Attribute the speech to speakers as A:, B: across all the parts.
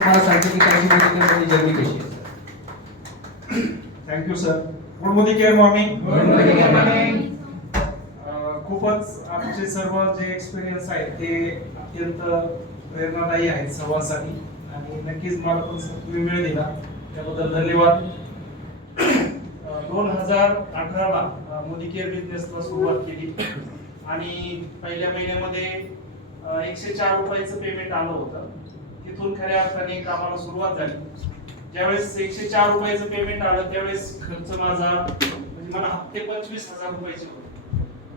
A: मला सांगतो की त्यांची जर्नी कशी आहे
B: thank you sir good Modi care morning खूपच आमचे सर्व जे एक्सपिरियन्स आहेत ते अत्यंत प्रेरणादायी आहेत सर्वांसाठी. आणि नक्कीच मला पण तुम्ही वेळ दिला त्याबद्दल धन्यवाद. दोन हजार अठराला मोदी केअर बिझनेसला सुरुवात केली. आणि पहिल्या महिन्यामध्ये एकशे चार रुपयाचं पेमेंट आलं होतं. तिथून खऱ्या अर्थाने कामाला सुरुवात झाली. ज्यावेळेस एकशे चार रुपयाचं पेमेंट आलं त्यावेळेस खर्च माझा म्हणजे मला हप्ते पंचवीस हजार रुपयाचे होते.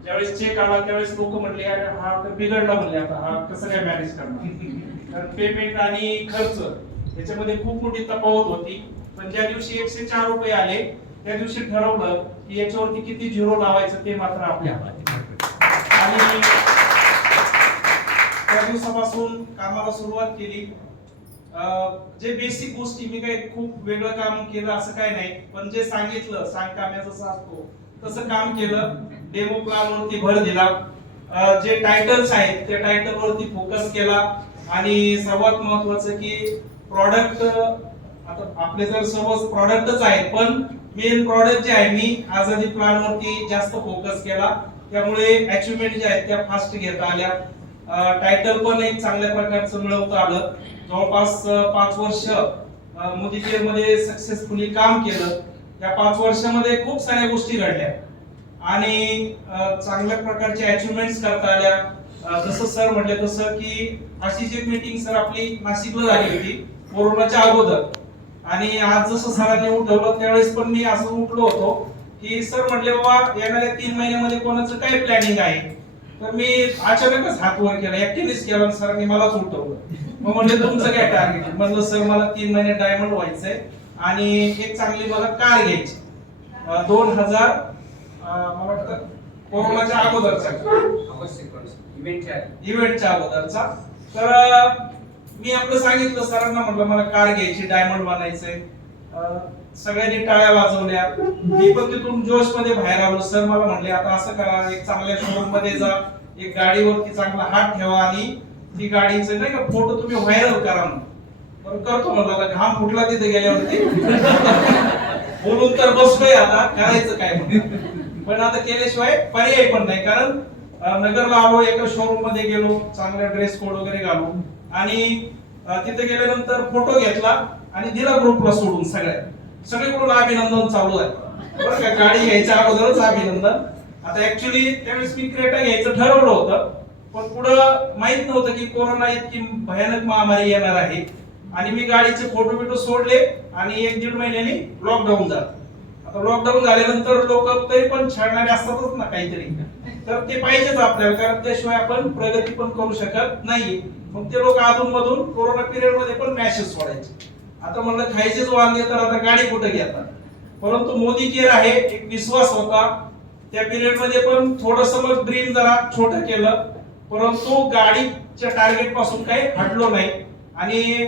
B: ज्यावेळेस चेक आला त्यावेळेस लोक म्हणले अरे हा तर बिघडला म्हणले आता हा कसं काय मॅनेज करणार. कारण पेमेंट आणि खर्च याच्यामध्ये खूप मोठी तफावत होती. पण ज्या दिवशी एकशे चार रुपये आले त्या दिवशी ठरवलं की याच्यावरती किती झिरो लावायचं ते मात्र आपल्या हातात. आणि त्या दिवसापासून कामाला सुरुवात केली. जे बेसिक गोष्टी मी काही खूप वेगळं काम केलं असं काही नाही पण जे सांगितलं सांग जसं असतो तसं काम केलं. डेमो प्लॅन वरती भर दिला. जे टायटल्स आहेत त्या टायटल वरती फोकस केला. आणि सर्वात महत्वाचं की प्रॉडक्ट आता आपले तर सर्व प्रॉडक्टच आहेत पण मेन प्रॉडक्ट जे आहे मी आझादी प्लॅन वरती जास्त फोकस केला. त्यामुळे अचिव्हमेंट जे आहेत त्या फास्ट घेता आल्या. टायटल पण एक चांगल्या प्रकारचं मिळवता आलं. जवळपास पाच वर्ष मोदी मध्ये सक्सेसफुली काम केलं. या पाच वर्षामध्ये खूप साऱ्या गोष्टी घडल्या. आणि चांगल्या प्रकारचे अचिव्हमेंट्स करता आल्या. जसं सर म्हटले तसं की अशीच एक मीटिंग सर आपली नाशिकला झाली होती कोरोनाच्या अगोदर. आणि आज जसं सरांनी उठवलं त्यावेळेस पण मी असं उठलो होतो की सर म्हटले बाबा येणाऱ्या तीन महिन्यामध्ये कोणाचं काय प्लॅनिंग आहे? तर मी अचानकच हात वर केला. एकटीनेच केला सरांनी मलाच उठवलं. मग म्हणजे तुमचं काय टार्गेट म्हणलं सर मला तीन महिने डायमंड व्हायचंय आणि एक चांगली मला कार घ्यायची दोन हजार मला वाटतं कोरोनाच्या अगोदरचा. इव्हेंटच्या अगोदरचा. तर मी आपलं सांगितलं सरांना म्हटलं मला कार घ्यायची डायमंड बनायचंय. सगळ्यांनी टाळ्या वाजवल्या. मी पण तिथून जोशमध्ये बाहेर आलो. सर मला म्हणले आता असं करा. एक चांगल्या शोरूममध्ये जा. एक गाडीवरती चांगला हात ठेवा आणि ती गाडीचं नाही का फोटो तुम्ही व्हायरल करा म्हणून. करतो म्हणलं. आता घाम फुटला तिथे गेल्यावरती. बोलून तर बसलोय आता. करायचं काय म्हणून पण आता केल्याशिवाय पर्याय पण नाही. कारण नगरला आलो एका शोरूममध्ये गेलो चांगला ड्रेस कोड वगैरे घालून. आणि तिथे गेल्यानंतर फोटो घेतला आणि दिला ग्रुपला सोडून सगळ्या सगळीकडून अभिनंदन चालू आहे. बरं का गाडी घ्यायच्या अगोदरच अभिनंदन. आता ऍक्च्युली त्यावेळेस मी क्रेटा घ्यायचं ठरवलं होतं पण पुढं माहीत नव्हतं की कोरोना इतकी भयानक महामारी येणार आहे. आणि मी गाडीचे फोटो बिटो सोडले आणि एक दीड महिन्यानी लॉकडाऊन झालं. आता लॉकडाऊन झाल्यानंतर लोक तरी पण छाडणारे असतातच ना काहीतरी. तर ते पाहिजेच आपल्याला कारण त्याशिवाय आपण प्रगती पण करू शकत नाही मग ते लोक अधून मधून कोरोना पिरियडमध्ये पण मॅसेज सोडायचे. आता म्हणलं खायचेच वांदे तर आता गाडी कुठे घेतात? परंतु मोदी केअर आहे एक विश्वास होता. त्या पिरियडमध्ये पण थोडस मग ड्रीम जरा छोटं केलं. परंतु गाडीच्या टार्गेटपासून काही हटलो नाही. आणि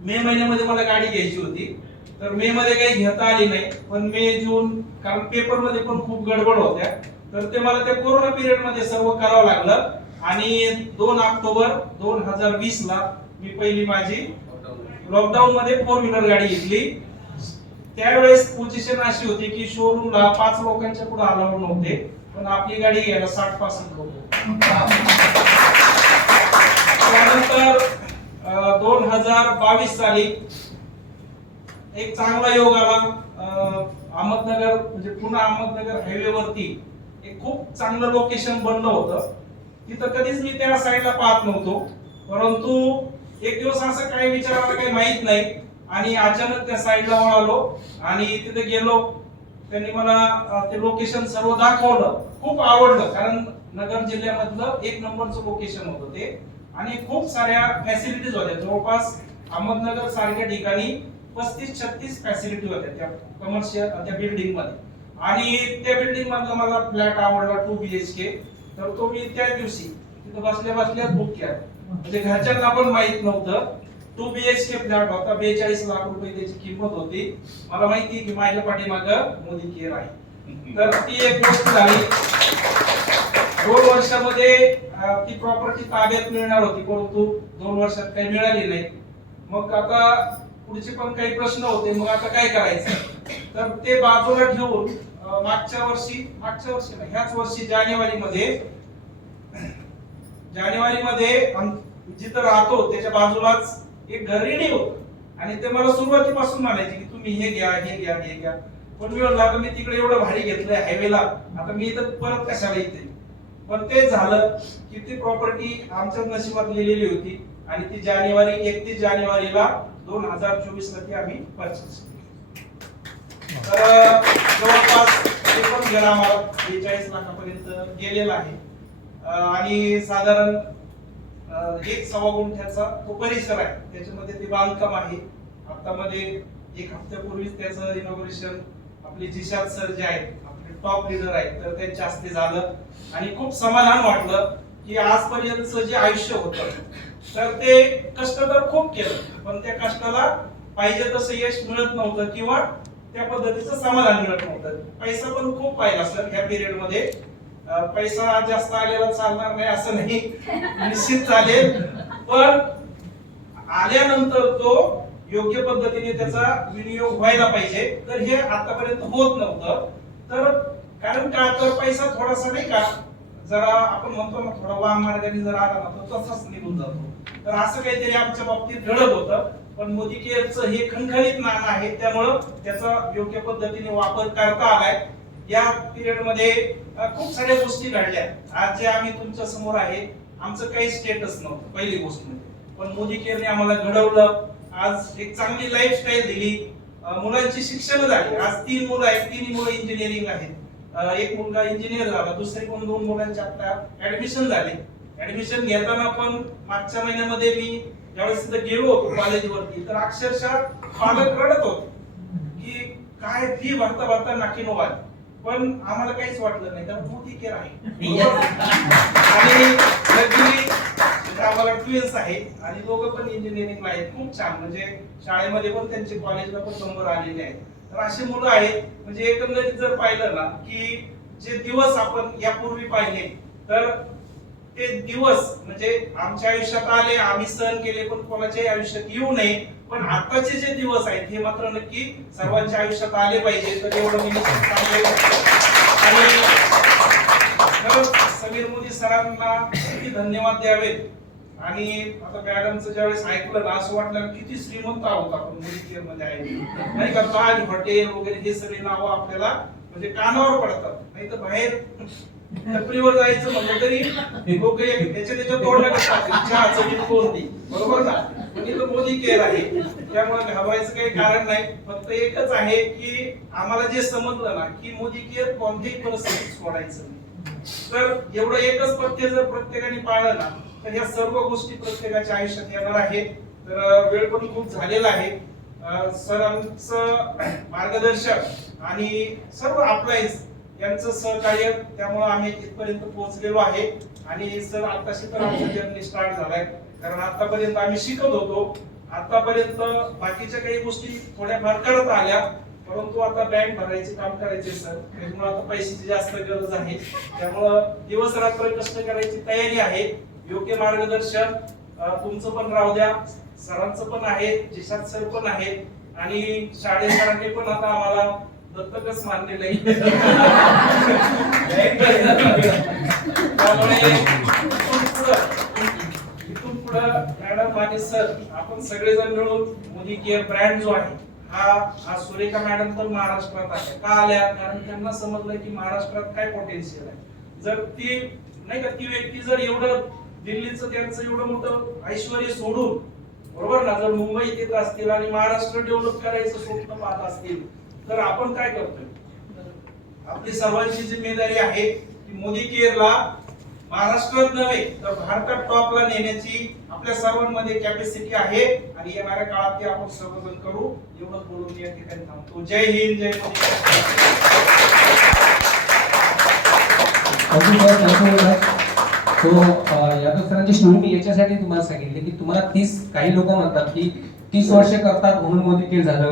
B: मे महिन्यामध्ये मला गाडी घ्यायची होती. तर मे मध्ये काही घेता आली नाही. पण मे जून कारण पेपरमध्ये पण खूप गडबड होत्या. तर ते मला त्या कोरोना पिरियडमध्ये सर्व करावं लागलं. आणि दोन ऑक्टोबर दोन हजार वीस ला मी पहिली माझी लॉकडाऊन मध्ये फोर व्हीलर गाडी घेतली. त्यावेळेस पोझिशन अशी होती की शोरूमला पाच लोकांच्या पुढे अलाउड नव्हते. पण आपली गाडी घ्यायला साठ पासष्ट लोक त्यानंतर दोन हजार बावीस साली एक चांगला योग आला. अहमदनगर म्हणजे पुन्हा अहमदनगर हायवे वरती एक खूप चांगलं लोकेशन बनलं होतं. तिथं कधीच मी त्या साईडला पाहत नव्हतो. परंतु एक दिवस असं काही विचारायला काही माहीत नाही. आणि अचानक त्या साईडला वळालो आणि तिथे गेलो. त्यांनी मला ते लोकेशन सर्व दाखवलं. खूप आवडलं कारण नगर जिल्ह्यामधलं एक नंबरचं लोकेशन होतं ते. आणि खूप साऱ्या फॅसिलिटीज होत्या. जवळपास अहमदनगर सारख्या ठिकाणी पस्तीस छत्तीस फॅसिलिटी होत्या त्या कमर्शियल त्या बिल्डिंगमध्ये आणि त्या बिल्डिंग मधला मला फ्लॅट आवडला टू बी जेच के तर तो मी त्या दिवशी तिथं बसल्या बसल्या बुक केला. म्हणजे घरच्यांना पण माहीत नव्हतं. टू के फ्लॅट होता बेचाळीस लाख रुपये त्याची किंमत होती. मला माहिती की माझ्या पाठीमाग मोदी केअर आहे. तर ती एक गोष्ट झाली. दोन वर्षामध्ये ती प्रॉपर्टी ताब्यात मिळणार होती परंतु दोन वर्षात काही मिळाली नाही. मग आता पुढचे पण काही प्रश्न होते. मग आता काय करायचं? तर ते बाजूला ठेवून मागच्या वर्षी मागच्या वर्षी ह्याच वर्षी जानेवारी जानेवारी मध्ये जिथं राहतो त्याच्या बाजूलाच एक घरी होत आणि ते मला सुरुवातीपासून म्हणायचे की तुम्ही हे घ्या हे घ्या हे घ्या. पण मी म्हणलं मी तिकडे एवढं भारी घेतलंय हायवेला आता मी इथं परत कशाला येते पण ते झालं की ती प्रॉपर्टी आमच्या नशिबात लिहिलेली होती. आणि ती जानेवारी एकतीस जानेवारीला दोन हजार चोवीस ला ती आम्ही परचेस तर जवळपास ते पण गेला आम्हाला बेचाळीस लाखापर्यंत गेलेला आहे. आणि साधारण एक सव्वा गुंठ्याचा तो परिसर आहे. त्याच्यामध्ये ते बांधकाम आहे. आता मध्ये एक हफ्त्यापूर्वीच त्याचं इनॉग्रेशन आपले जिशाद सर जे आहेत आपले टॉप लिडर आहेत तर त्यांच्या हस्ते झालं. आणि खूप समाधान वाटलं की आजपर्यंतचं जे आयुष्य होतं तर ते कष्ट तर खूप केलं पण त्या कष्टाला पाहिजे तसं यश मिळत नव्हतं किंवा त्या पद्धतीचं समाधान मिळत नव्हतं. पैसा पण खूप पाहिला सर ह्या पिरियडमध्ये. पैसा जास्त आलेला चालणार नाही असं नाही. निश्चित चालेल. पण आल्यानंतर तो योग्य पद्धतीने त्याचा विनियोग व्हायला पाहिजे. तर हे आतापर्यंत होत नव्हतं. तर कारण का? तर पैसा थोडासा नाही का जरा आपण म्हणतो ना थोडा वाम मार्गाने जर आला ना तर तसाच निघून जातो. तर असं काहीतरी आमच्या बाबतीत घडत होतं. पण मोदी केअरचं हे खणखणीत नाणं आहे त्यामुळं त्याचा योग्य पद्धतीने वापर करता आलाय. या पिरियडमध्ये खूप साऱ्या गोष्टी घडल्या. आज जे आम्ही तुमच्यासमोर आहे आमचं काही स्टेटस नव्हतं पहिली गोष्ट म्हणजे. पण मोदी केअरने आम्हाला घडवलं. आज एक चांगली लाईफस्टाईल दिली. मुलांची शिक्षण झाली. आज तीन मुलं आहेत तीन मुलं इंजिनिअरिंग आहेत. एक मुलगा इंजिनियर झाला दुसरी पण दोन मुलांचे आता ऍडमिशन झाले. ऍडमिशन घेताना पण मागच्या महिन्यामध्ये मी ज्यावेळेस तिथं गेलो होतो कॉलेजवरती तर अक्षरशः पालक रडत होते. की काय फी भरता भरता नाकी नोवाल पण आम्हाला काहीच वाटलं नाही. कारण मोठी केअर आहे आणि आम्हाला ट्विन्स आहे. आणि दोघं पण इंजिनिअरिंगला आहेत. खूप छान. म्हणजे शाळेमध्ये पण त्यांचे कॉलेजला पण नंबर आलेले आहेत. तर अशी मुलं आहेत. म्हणजे एकंदरीत जर पाहिलं ना की जे दिवस आपण यापूर्वी पाहिले तर ते दिवस म्हणजे आमच्या आयुष्यात आले आम्ही सहन केले पण कोणाच्याही आयुष्यात येऊ नये. पण आताचे जे दिवस आहेत हे मात्र नक्की सर्वांच्या आयुष्यात आले पाहिजे. तर एवढं मी आणि समीर मोदी सरांना किती धन्यवाद द्यावेत. आणि आता मॅडमचं ज्यावेळेस ऐकलं ना असं वाटलं की किती श्रीमंत आहोत आपण मोदी मध्ये आहे. नाही का ताज हॉटेल वगैरे हे सगळे नावं आपल्याला म्हणजे कानावर पडतात. नाही तर बाहेर टपरीवर जायचं म्हणलं तरी लोक काही त्याच्या त्याच्या तोडल्या करतात अडचणी कोणती? बरोबर ना म्हणजे तो मोदी केअर आहे. त्यामुळे घाबरायचं काही कारण नाही. फक्त एकच आहे की आम्हाला जे समजलं ना की मोदी केअर कोणत्याही परिस्थितीत सोडायचं तर एवढं एकच पथ्य जर प्रत्येकाने पाळलं ना तर ह्या सर्व गोष्टी प्रत्येकाच्या आयुष्यात येणार आहे तर वेळ पण खूप झालेला आहे. सर सरांचं मार्गदर्शक आणि सर्व अप्लायन्स यांचं सहकार्य त्यामुळे आम्ही इथपर्यंत पोहोचलेलो आहे. आणि सर आताशी तर आमचा जर्नी स्टार्ट झालाय. कारण आतापर्यंत आम्ही शिकत होतो. आतापर्यंत बाकीच्या काही गोष्टी थोड्याफार करत आल्या. परंतु आता बँक भरायचे काम करायचे सर. त्यामुळे आता पैशाची जास्त गरज आहे. त्यामुळं दिवस रात्र कष्ट करायची तयारी आहे. योग्य मार्गदर्शन तुमचं पण राहू द्या. सरांचं पण आहे. जिशात सर पण आहे आणि शाळे सरांनी पण आता आम्हाला दत्तकच मानलेलं नाही त्यामुळे इथून पुढं मॅडम आणि सर आपण सगळेजण मिळून मोदी केअर ब्रँड जो आहे हा हा सुरेखा मॅडम तर महाराष्ट्रात आहे. का आल्या? कारण त्यांना समजलं की महाराष्ट्रात काय पोटेन्शियल आहे. जर ती नाही का ती व्यक्ती जर एवढं दिल्लीचं त्यांचं एवढं मोठं ऐश्वर सोडून बरोबर ना जर मुंबईत येत असतील आणि महाराष्ट्र डेव्हलप करायचं स्वप्न पाहत असतील तर आपण काय करतोय? आपली सर्वांची जिम्मेदारी आहे की मोदी केअरला महाराष्ट्रात नव्हे तर भारतात टॉपला नेण्याची आपल्या सर्वांमध्ये कॅपॅसिटी आहे. आणि येणाऱ्या काळात ते आपण सर्वजण करू. एवढं बोलून या ठिकाणी थांबतो. जय हिंद जय मोदी.
C: तो यादव सरांची स्टोरी मी याच्यासाठी तुम्हाला सांगितले की तुम्हाला तीस काही लोक म्हणतात की तीस वर्ष करतात म्हणून मोदी केअर झालं.